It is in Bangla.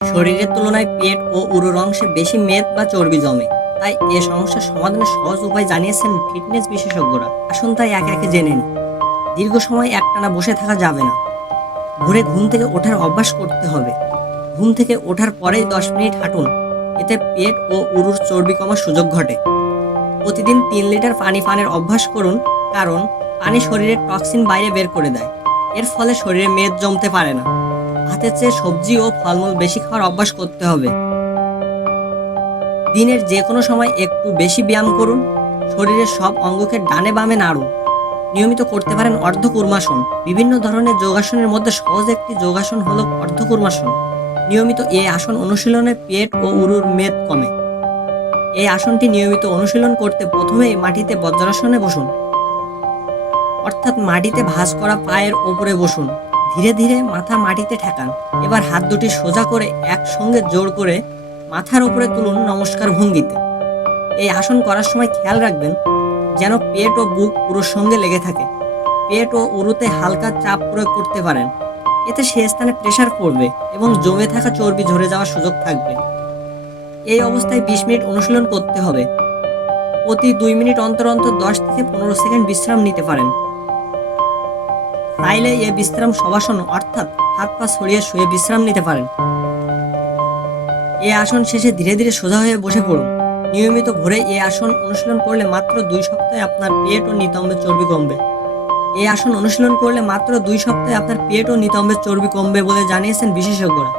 শরীরের তুলনায় পেট ও উরুর অংশে বেশি মেদ বা চর্বি জমে। তাই এ সমস্যার সমাধানের সহজ উপায় জানিয়েছেন ফিটনেস বিশেষজ্ঞরা। আসুন তাই একে একে জেনে নিন দীর্ঘ সময় একটানা বসে থাকা যাবে না। ভোরে ঘুম থেকে ওঠার অভ্যাস করতে হবে। ঘুম থেকে ওঠার পরেই দশ মিনিট হাঁটুন। এতে পেট ও উরুর চর্বি কমার সুযোগ ঘটে। প্রতিদিন তিন লিটার পানি পানের অভ্যাস করুন, কারণ পানি শরীরের টক্সিন বাইরে বের করে দেয়। এর ফলে শরীরে মেদ জমতে পারে না। ভাতের চেয়ে সবজি ও ফলমূল বেশি খাওয়ার অভ্যাস করতে হবে। দিনের যে কোনো সময় একটু বেশি ব্যায়াম করুন। শরীরের সব অঙ্গকে ডানে বামে নাড়ুন। নিয়মিত করতে পারেন অর্ধকুর্মাসন। বিভিন্ন ধরনের যোগাসনের মধ্যে সহজ একটি যোগাসন হলো অর্ধকুর্মাসন। নিয়মিত এই আসন অনুশীলনে পেট ও উরুর মেদ কমে। এই আসনটি নিয়মিত অনুশীলন করতে প্রথমেই মাটিতে বজ্রাসনে বসুন। অর্থাৎ মাটিতে ভাঁজ করা পায়ের ওপরে বসুন। ধীরে ধীরে মাথা মাটিতে ঠেকান। এবার হাত দুটি সোজা করে একসঙ্গে জোর করে মাথার উপরে তুলুন নমস্কার ভঙ্গিতে। এই আসন করার সময় খেয়াল রাখবেন যেন পেট ও বুক পুরোর সঙ্গে লেগে থাকে। পেট ও উরুতে হালকা চাপ প্রয়োগ করতে পারেন। এতে সে স্থানে প্রেসার পড়বে এবং জমে থাকা চর্বি ঝরে যাওয়ার সুযোগ থাকবে। এই অবস্থায় বিশ মিনিট অনুশীলন করতে হবে। প্রতি দুই মিনিট অন্তর অন্তর দশ থেকে পনেরো সেকেন্ড বিশ্রাম নিতে পারেন। চাইলে এ বিশ্রাম সবাসন অর্থাৎ হাত পা ছড়িয়ে শুয়ে বিশ্রাম নিতে পারেন। এ আসন শেষে ধীরে ধীরে সোজা হয়ে বসে পড়ুন। নিয়মিত ভোরে এ আসন অনুশীলন করলে মাত্র দুই সপ্তাহে আপনার পেট ও নিতম্বে চর্বি কমবে। এই আসন অনুশীলন করলে মাত্র দুই সপ্তাহে আপনার পেট ও নিতম্বের চর্বি কমবে বলে জানিয়েছেন বিশেষজ্ঞরা।